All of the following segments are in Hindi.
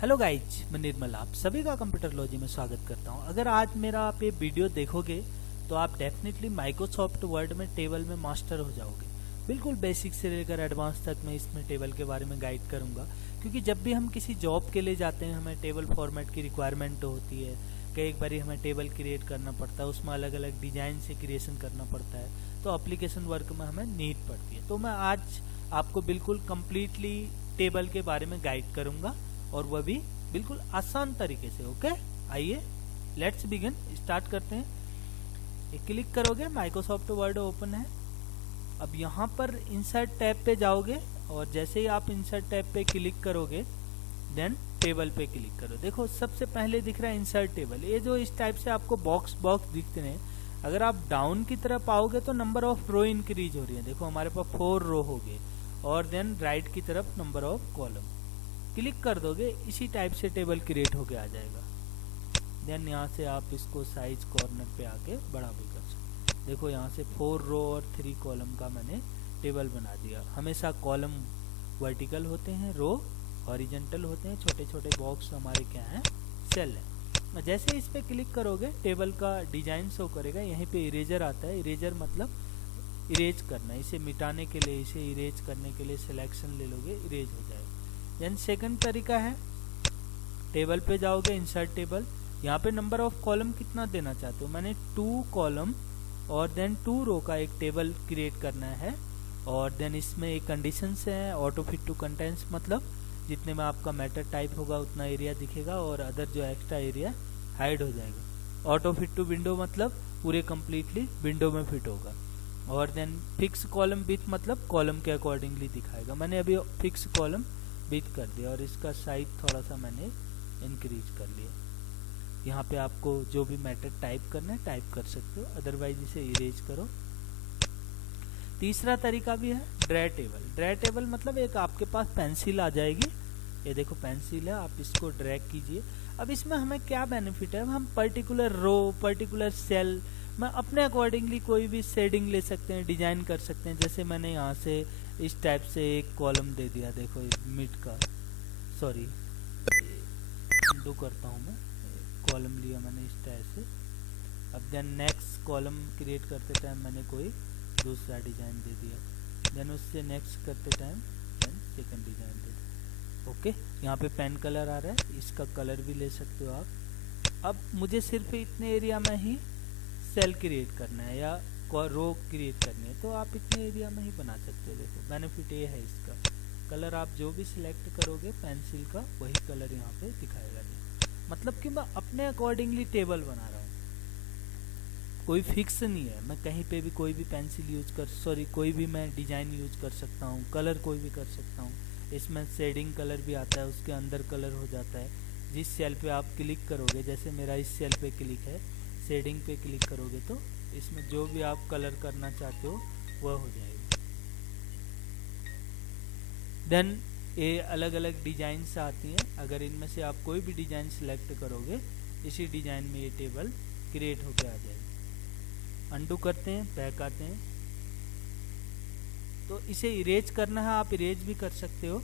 हेलो गाइज, मैं निर्मल आप सभी का कंप्यूटरलॉजी में स्वागत करता हूं। अगर आज मेरा आप ये वीडियो देखोगे तो आप डेफिनेटली माइक्रोसॉफ्ट वर्ड में टेबल में मास्टर हो जाओगे। बिल्कुल बेसिक से लेकर एडवांस तक मैं इसमें टेबल के बारे में गाइड करूंगा, क्योंकि जब भी हम किसी जॉब के लिए जाते हैं हमें टेबल फॉर्मेट की रिक्वायरमेंट होती है। कई बार हमें टेबल क्रिएट करना पड़ता है, उसमें अलग अलग डिजाइन से क्रिएशन करना पड़ता है, तो एप्लीकेशन वर्क में हमें नीड पड़ती है। तो मैं आज आपको बिल्कुल कम्प्लीटली टेबल के बारे में गाइड करूंगा, और वह भी बिल्कुल आसान तरीके से। ओके, आइए लेट्स बिगिन, स्टार्ट करते हैं। क्लिक करोगे, माइक्रोसॉफ्ट वर्ड ओपन है। अब यहाँ पर इंसर्ट टैब पे जाओगे, और जैसे ही आप इंसर्ट टैब पे क्लिक करोगे देन टेबल पे क्लिक करो। देखो सबसे पहले दिख रहा है इंसर्ट टेबल। ये जो इस टाइप से आपको बॉक्स दिखते हैं, अगर आप डाउन की तरफ आओगे तो नंबर ऑफ रो इंक्रीज हो रही है। देखो हमारे पास 4 रो हो गए, और देन राइट की तरफ नंबर ऑफ कॉलम। क्लिक कर दोगे, इसी टाइप से टेबल क्रिएट होके आ जाएगा। देन यहाँ से आप इसको साइज कॉर्नर पे आके बड़ा भी कर सकते। देखो यहाँ से 4 रो और 3 कॉलम का मैंने टेबल बना दिया। हमेशा कॉलम वर्टिकल होते हैं, रो हॉरिजेंटल होते हैं, छोटे छोटे बॉक्स हमारे क्या हैं, सेल है। जैसे इस पे क्लिक करोगे टेबल का डिजाइन शो करेगा। यहीं पे इरेजर आता है। इरेजर मतलब इरेज करना, इसे मिटाने के लिए, इसे इरेज करने के लिए सिलेक्शन ले लोगे, इरेज हो जाएगा। देन सेकंड तरीका है, टेबल पे जाओगे, इंसर्ट टेबल। यहाँ पे नंबर ऑफ कॉलम कितना देना चाहते हो, मैंने 2 कॉलम और देन 2 रो का एक टेबल क्रिएट करना है। और देन इसमें एक कंडीशन से है, ऑटो फिट टू कंटेंट्स, मतलब जितने में आपका मैटर टाइप होगा उतना एरिया दिखेगा, और अदर जो एक्स्ट्रा एरिया हाइड हो जाएगा। ऑटो फिट टू विंडो मतलब पूरे कम्प्लीटली विंडो में फिट होगा। और देन फिक्स कॉलम विथ मतलब कॉलम के अकॉर्डिंगली दिखाएगा। मैंने अभी फिक्स कॉलम विथ कर दिया, और इसका साइज थोड़ा सा मैंने इंक्रीज कर लिया। यहाँ पे आपको जो भी मैटर टाइप करना है टाइप कर सकते हो, अदरवाइज इसे इरेज करो। तीसरा तरीका भी है, ड्रै टेबल। ड्रै टेबल मतलब एक आपके पास पेंसिल आ जाएगी, ये देखो पेंसिल है, आप इसको ड्रैग कीजिए। अब इसमें हमें क्या बेनिफिट है, हम पर्टिकुलर रो, पर्टिकुलर सेल में अपने अकॉर्डिंगली कोई भी शेडिंग ले सकते हैं, डिजाइन कर सकते हैं। जैसे मैंने यहाँ से इस टाइप से एक कॉलम दे दिया, देखो मिड का, सॉरी अनडू करता हूँ मैं, कॉलम लिया मैंने इस टाइप से। अब देन नेक्स्ट कॉलम क्रिएट करते टाइम मैंने कोई दूसरा डिजाइन दे दिया। देन उससे नेक्स्ट करते टाइम देन सेकंड डिजाइन दे दिया। ओके, यहाँ पे पेन कलर आ रहा है, इसका कलर भी ले सकते हो आप। अब मुझे सिर्फ इतने एरिया में ही सेल क्रिएट करना है या रो क्रिएट करनी है, तो आप इतने एरिया में ही बना सकते हो। देखो बेनिफिट ये है इसका, कलर आप जो भी सिलेक्ट करोगे पेंसिल का वही कलर यहाँ पे दिखाएगा। मतलब कि मैं अपने अकॉर्डिंगली टेबल बना रहा हूँ, कोई फिक्स नहीं है। मैं कहीं पे भी कोई भी पेंसिल यूज कर, कोई भी मैं डिजाइन यूज कर सकता हूँ, कलर कोई भी कर सकता हूँ। इसमें शेडिंग कलर भी आता है, उसके अंदर कलर हो जाता है। जिस सेल पे आप क्लिक करोगे, जैसे मेरा इस सेल पे क्लिक है, शेडिंग पे क्लिक करोगे तो इसमें जो भी आप कलर करना चाहते हो वह हो जाएगा। देन ये अलग अलग डिजाइन आती हैं, अगर इनमें से आप कोई भी डिजाइन सिलेक्ट करोगे इसी डिजाइन में ये टेबल क्रिएट होकर आ जाएगा। अंडू करते हैं, बैक आते हैं, तो इसे इरेज करना है, आप इरेज भी कर सकते हो।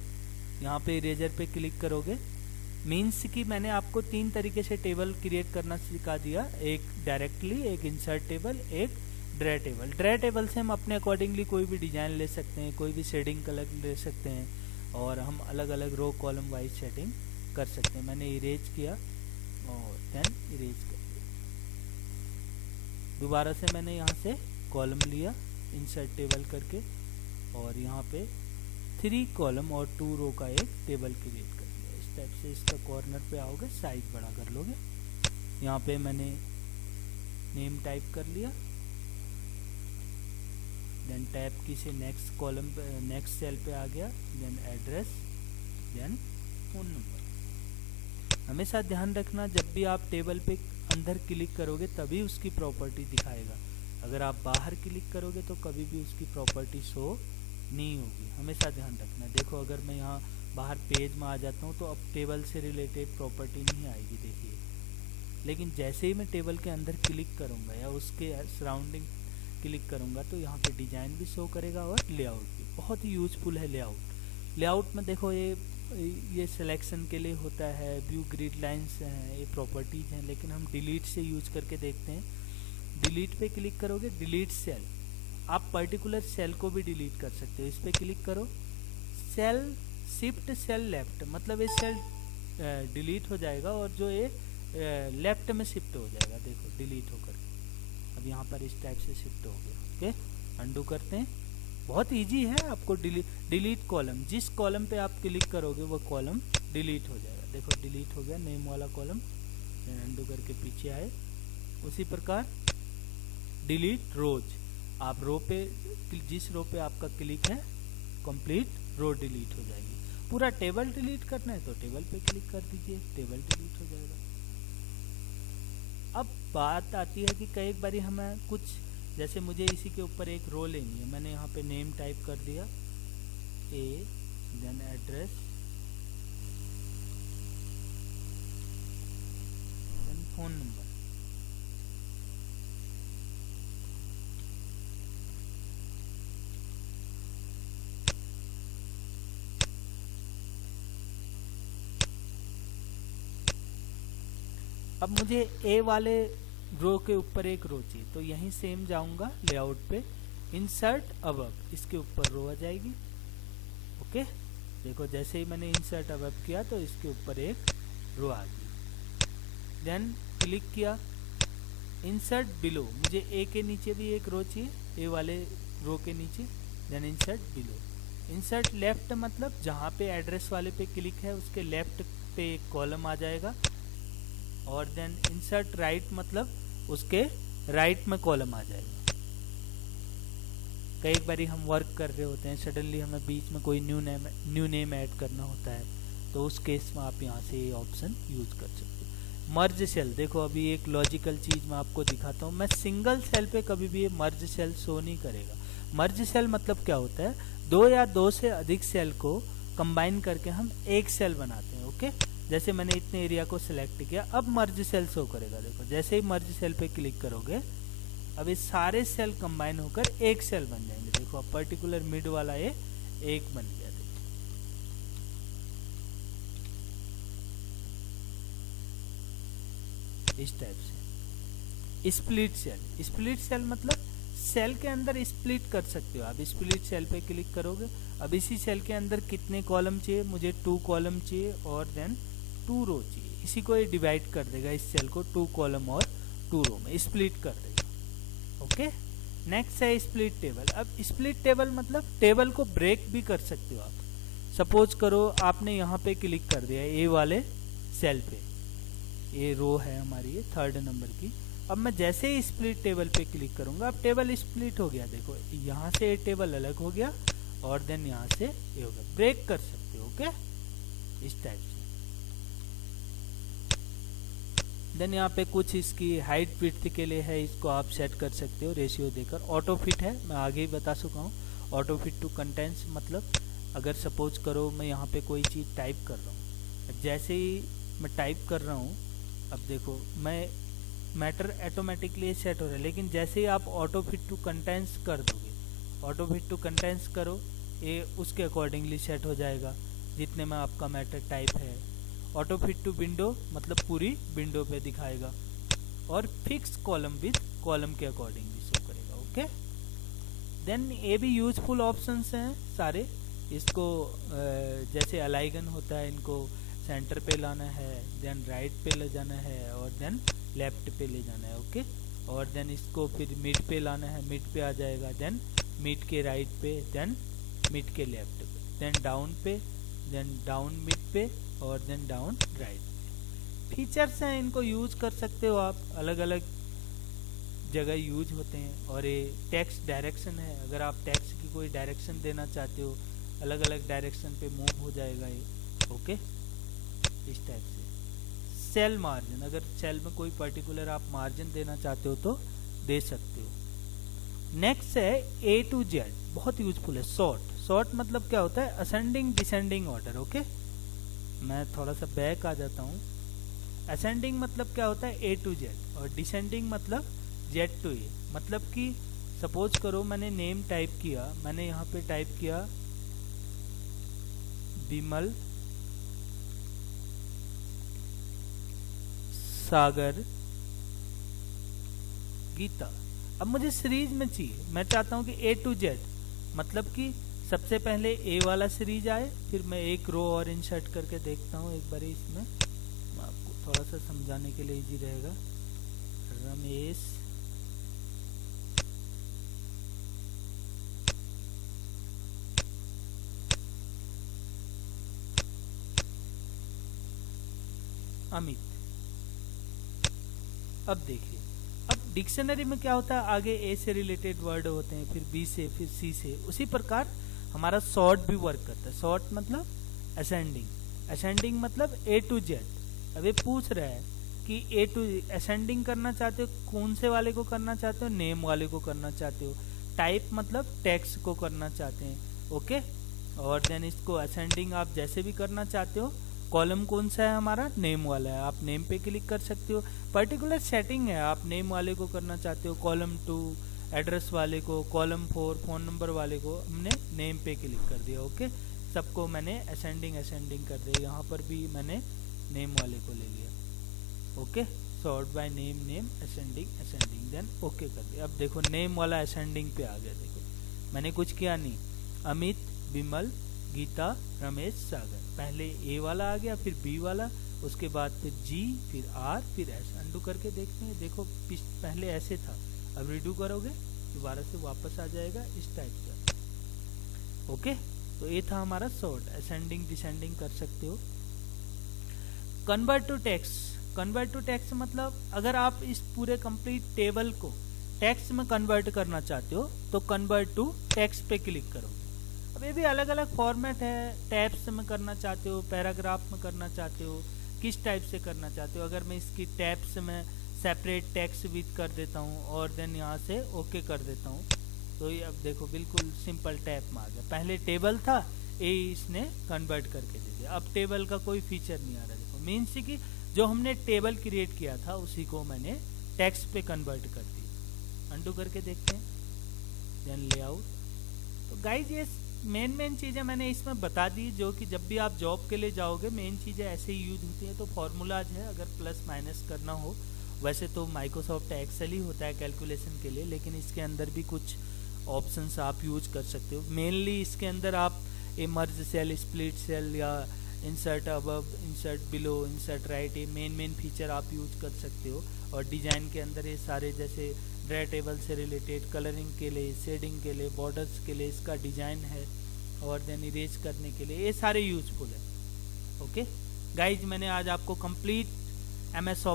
यहाँ पे इरेजर पे क्लिक करोगे, मीन्स कि मैंने आपको 3 तरीके से टेबल क्रिएट करना सिखा दिया, एक डायरेक्टली, एक इंसर्ट टेबल, एक ड्रै टेबल। ड्रै टेबल से हम अपने अकॉर्डिंगली कोई भी डिजाइन ले सकते हैं, कोई भी शेडिंग कलर ले सकते हैं, और हम अलग अलग रो कॉलम वाइज सेटिंग कर सकते हैं। मैंने इरेज किया और देन इरेज कर दिया। दोबारा से मैंने यहाँ से कॉलम लिया इंसर्ट टेबल करके, और यहाँ पे 3 कॉलम और 2 रो का एक टेबल क्रिएट कर दिया। इस टाइप से इसका कॉर्नर पे आओगे, साइज बड़ा कर लोगे। यहाँ पे मैंने नेम टाइप कर लिया, देन टैब की से नेक्स्ट कॉलम पे, नेक्स्ट सेल पे आ गया, then address, then phone number. हमेशा ध्यान रखना, जब भी आप टेबल पे अंदर क्लिक करोगे तभी उसकी प्रॉपर्टी दिखाएगा। अगर आप बाहर क्लिक करोगे तो कभी भी उसकी प्रॉपर्टी शो नहीं होगी, हमेशा ध्यान रखना। देखो अगर मैं यहाँ बाहर पेज में आ जाता हूँ तो अब टेबल से रिलेटेड प्रॉपर्टी नहीं आएगी, देखिए। लेकिन जैसे ही मैं टेबल के अंदर क्लिक करूँगा या उसके सराउंडिंग क्लिक करूँगा तो यहाँ पे डिजाइन भी शो करेगा, और लेआउट भी। बहुत ही यूजफुल है लेआउट। लेआउट में देखो ये ये सिलेक्शन के लिए होता है, व्यू ग्रिड लाइंस हैं, ये प्रॉपर्टीज हैं, लेकिन हम डिलीट से यूज करके देखते हैं। डिलीट पे क्लिक करोगे, डिलीट सेल, आप पर्टिकुलर सेल को भी डिलीट कर सकते हो। इस पे क्लिक करो, सेल शिफ्ट सेल लेफ्ट, मतलब ये सेल डिलीट हो जाएगा और जो ये लेफ्ट में शिफ्ट हो जाएगा, देखो डिलीट होकर अब यहाँ पर इस टाइप से शिफ्ट हो गया। ओके, अंडू करते हैं। बहुत इजी है, आपको डिलीट कॉलम, जिस कॉलम पे आप क्लिक करोगे वो कॉलम डिलीट हो जाएगा। देखो डिलीट हो गया नेम वाला कॉलम, अंडू करके पीछे आए। उसी प्रकार डिलीट रोज, आप रो पे, जिस रो पे आपका क्लिक है कंप्लीट रो डिलीट हो जाएगी। पूरा टेबल डिलीट करना है तो टेबल पे क्लिक कर दीजिए, टेबल डिलीट हो जाएगा। अब बात आती है कि कई बारी हमें कुछ, जैसे मुझे इसी के ऊपर एक रो लेनी है, मैंने यहाँ पे नेम टाइप कर दिया a, then address, then phone number. अब मुझे ए वाले रो के ऊपर एक रो चाहिए, तो यहीं सेम जाऊंगा लेआउट पे, इंसर्ट अबव, इसके ऊपर रो आ जाएगी। ओके, देखो जैसे ही मैंने इंसर्ट अबव किया तो इसके ऊपर एक रो आ गई। देन क्लिक किया, इंसर्ट बिलो, मुझे ए के नीचे भी एक रो चाहिए, ए वाले रो के नीचे, then insert below. Insert left मतलब जहाँ पे एड्रेस वाले पे क्लिक है उसके लेफ्ट पे एक कॉलम आ जाएगा, और देन इंसर्ट राइट मतलब उसके राइट में कॉलम आ जाएगा। कई बार हम वर्क कर रहे होते हैं, सडनली हमें बीच में कोई न्यू नेम ऐड करना होता है, तो उस केस में आप यहाँ से ये ऑप्शन यूज कर सकते हो। मर्ज सेल, देखो अभी एक लॉजिकल चीज मैं आपको दिखाता हूँ, मैं सिंगल सेल पे कभी भी ये मर्ज सेल शो नहीं करेगा। मर्ज सेल मतलब क्या होता है, दो या दो से अधिक सेल को कंबाइन करके हम एक सेल बनाते हैं। ओके, जैसे मैंने इतने एरिया को सिलेक्ट किया, अब मर्ज सेल शो करेगा। देखो जैसे ही मर्ज सेल पे क्लिक करोगे, अब ये सारे सेल कंबाइन होकर एक सेल बन जाएंगे। देखो अब पर्टिकुलर मिड वाला ये एक बन गया। देखो इस टाइप से। स्प्लिट सेल, स्प्लिट सेल मतलब सेल के अंदर स्प्लिट कर सकते हो आप। स्प्लिट सेल पे क्लिक करोगे, अब इसी सेल के अंदर कितने कॉलम चाहिए, मुझे 2 कॉलम चाहिए और देन 2 रो चाहिए, इसी को ये डिवाइड कर देगा, इस सेल को 2 कॉलम और 2 रो में स्प्लिट कर देगा। ओके, नेक्स्ट है स्प्लिट टेबल। अब स्प्लिट टेबल मतलब टेबल को ब्रेक भी कर सकते हो आप। सपोज करो आपने यहाँ पे क्लिक कर दिया ए वाले सेल पे, ये रो है हमारी ये 3rd नंबर की। अब मैं जैसे ही स्प्लिट टेबल पे क्लिक करूंगा, अब टेबल स्प्लिट हो गया। देखो यहाँ से ये टेबल अलग हो गया और देन यहाँ से ये हो गया। ब्रेक कर सकते हो। ओके, इस टाइप से। देन यहाँ पे कुछ इसकी हाइट विड्थ के लिए है, इसको आप सेट कर सकते हो रेशियो देकर। ऑटो फिट है, मैं आगे ही बता चुका हूँ। ऑटो फिट टू कंटेंट्स मतलब अगर सपोज करो मैं यहाँ पे कोई चीज़ टाइप कर रहा हूँ, जैसे ही मैं टाइप कर रहा हूँ, अब देखो मैं मैटर ऑटोमेटिकली सेट हो रहा है, लेकिन जैसे ही आप ऑटो फिट टू कंटेंट्स कर दोगे, ऑटो फिट टू कंटेंट्स करो, ये उसके अकॉर्डिंगली सेट हो जाएगा जितने में आपका मैटर टाइप है। ऑटो फिट टू विंडो मतलब पूरी विंडो पे दिखाएगा, और फिक्स कॉलम विद कॉलम के अकॉर्डिंगली शो करेगा। ओके, देन ये भी यूजफुल ऑप्शंस हैं सारे। इसको जैसे अलाइगन होता है, इनको सेंटर पे लाना है, देन राइट पे ले जाना है और देन लेफ्ट पे ले जाना है। ओके, और देन इसको फिर मिड पे लाना है, मिड पे आ जाएगा, देन मिड के राइट पे, देन मिड के लेफ्ट पे, देन डाउन पे, देन डाउन मिड पे और देन डाउन राइट पे। फीचर्स हैं, इनको यूज कर सकते हो आप, अलग अलग जगह यूज होते हैं। और ये टेक्स्ट डायरेक्शन है, अगर आप टेक्स्ट की कोई डायरेक्शन देना चाहते हो, अलग अलग डायरेक्शन पे मूव हो जाएगा ये। ओके, इस टाइप से। सेल मार्जिन, अगर सेल में कोई पर्टिकुलर आप मार्जिन देना चाहते हो तो दे सकते हो। नेक्स्ट है A to Z, बहुत यूजफुल है। सॉर्ट, सॉर्ट मतलब क्या होता है, असेंडिंग डिसेंडिंग ऑर्डर। ओके, मैं थोड़ा सा बैक आ जाता हूँ। असेंडिंग मतलब क्या होता है A to Z, और डिसेंडिंग मतलब Z to A। मतलब कि सपोज करो मैंने नेम टाइप किया, मैंने यहाँ पे टाइप किया विमल सागर, गीता। अब मुझे सीरीज में चाहिए, मैं चाहता हूँ कि A to Z, मतलब कि सबसे पहले ए वाला सीरीज आए, फिर मैं एक रो और इंसर्ट करके देखता हूँ एक बार इसमें, मैं आपको थोड़ा सा समझाने के लिए इजी रहेगा। रमेश, अमित। अब देखिए, अब डिक्शनरी में क्या होता है, आगे ए से रिलेटेड वर्ड होते हैं, फिर बी से, फिर सी से। उसी प्रकार हमारा सॉर्ट भी वर्क करता है। सॉर्ट मतलब असेंडिंग, असेंडिंग मतलब ए टू जेड। अब ये पूछ रहा है कि ए टू असेंडिंग करना चाहते हो, कौन से वाले को करना चाहते हो, नेम वाले को करना चाहते हो, टाइप मतलब टेक्स्ट को करना चाहते हैं, ओके। और देन इसको असेंडिंग आप जैसे भी करना चाहते हो। कॉलम कौन सा है हमारा, नेम वाला है, आप नेम पे क्लिक कर सकते हो। पर्टिकुलर सेटिंग है, आप नेम वाले को करना चाहते हो, कॉलम 2 एड्रेस वाले को, कॉलम 4 फोन नंबर वाले को, हमने नेम पे क्लिक कर दिया, ओके। सबको मैंने असेंडिंग असेंडिंग कर दिया, यहाँ पर भी मैंने नेम वाले को ले लिया, okay. Sort by name, name ascending ascending, then okay कर दिया। अब देखो नेम वाला असेंडिंग पे आ गया, देखो मैंने कुछ किया नहीं। अमित, विमल, गीता, रमेश, सागर, पहले ए वाला आ गया, फिर बी वाला, उसके बाद फिर जी, फिर आर, फिर एस। अंडू करके देखते हैं, देखो पहले ऐसे था, अब रिडू करोगे दोबारा से वापस आ जाएगा इस टाइप का, ओके। तो ये था हमारा सॉर्ट, असेंडिंग डिसेंडिंग कर सकते हो। Convert to text, convert to text मतलब अगर आप इस पूरे कंप्लीट टेबल को टेक्स्ट में कन्वर्ट करना चाहते हो तो कन्वर्ट टू टेक्स्ट पे क्लिक करोगे। अब ये भी अलग अलग फॉर्मेट है, टैब्स में करना चाहते हो, पैराग्राफ में करना चाहते हो, किस टाइप से करना चाहते हो। अगर मैं इसकी टैब्स में सेपरेट टेक्स्ट विद कर देता हूँ और देन यहाँ से ओके कर देता हूँ, तो ये अब देखो बिल्कुल सिंपल टैब में आ गया। पहले टेबल था, ये इसने कन्वर्ट करके दे दिया, अब टेबल का कोई फीचर नहीं आ रहा। देखो मीन्स कि जो हमने टेबल क्रिएट किया था उसी को मैंने टेक्स्ट पे कन्वर्ट कर दिया। अंडू करके देखते हैं, देन लेआउट। तो गाइज ये मेन चीज़ें मैंने इसमें बता दी, जो कि जब भी आप जॉब के लिए जाओगे मेन चीज़ें ऐसे ही यूज होती हैं। तो फॉर्मूलाज है, अगर प्लस माइनस करना हो, वैसे तो माइक्रोसॉफ्ट एक्सेल ही होता है कैलकुलेशन के लिए, लेकिन इसके अंदर भी कुछ ऑप्शंस आप यूज कर सकते हो। मेनली इसके अंदर आप मर्ज सेल, स्प्लिट सेल या insert above, insert below, insert right, ये मेन फीचर आप यूज कर सकते हो। और डिजाइन के अंदर ये सारे जैसे ड्रा टेबल से रिलेटेड, कलरिंग के लिए, शेडिंग के लिए, बॉर्डर्स के लिए इसका डिजाइन है, और देन इरेज करने के लिए, ये सारे यूजफुल है, ओके गाइज। मैंने आज आपको कंप्लीट एमएस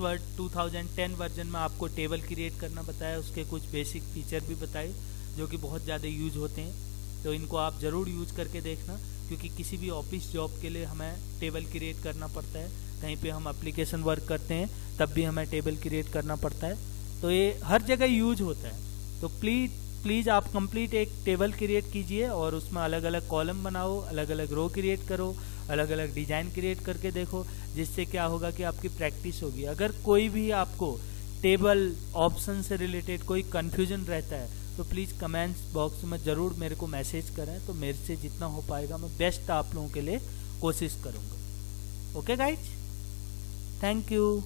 वर्ड 2010 वर्जन में आपको टेबल क्रिएट करना बताया, उसके कुछ बेसिक फीचर भी बताए जो कि बहुत ज़्यादा यूज होते हैं। तो इनको आप ज़रूर यूज करके देखना, क्योंकि किसी भी ऑफिस जॉब के लिए हमें टेबल क्रिएट करना पड़ता है। कहीं पे हम एप्लीकेशन वर्क करते हैं तब भी हमें टेबल क्रिएट करना पड़ता है, तो ये हर जगह यूज होता है। तो प्लीज़ आप कंप्लीट एक टेबल क्रिएट कीजिए और उसमें अलग अलग कॉलम बनाओ, अलग अलग रो क्रिएट करो, अलग अलग डिज़ाइन क्रिएट करके देखो, जिससे क्या होगा कि आपकी प्रैक्टिस होगी। अगर कोई भी आपको टेबल ऑप्शन से रिलेटेड कोई कन्फ्यूजन रहता है तो प्लीज़ कमेंट्स बॉक्स में ज़रूर मेरे को मैसेज करें, तो मेरे से जितना हो पाएगा मैं बेस्ट आप लोगों के लिए कोशिश करूँगा। Okay guys, thank you.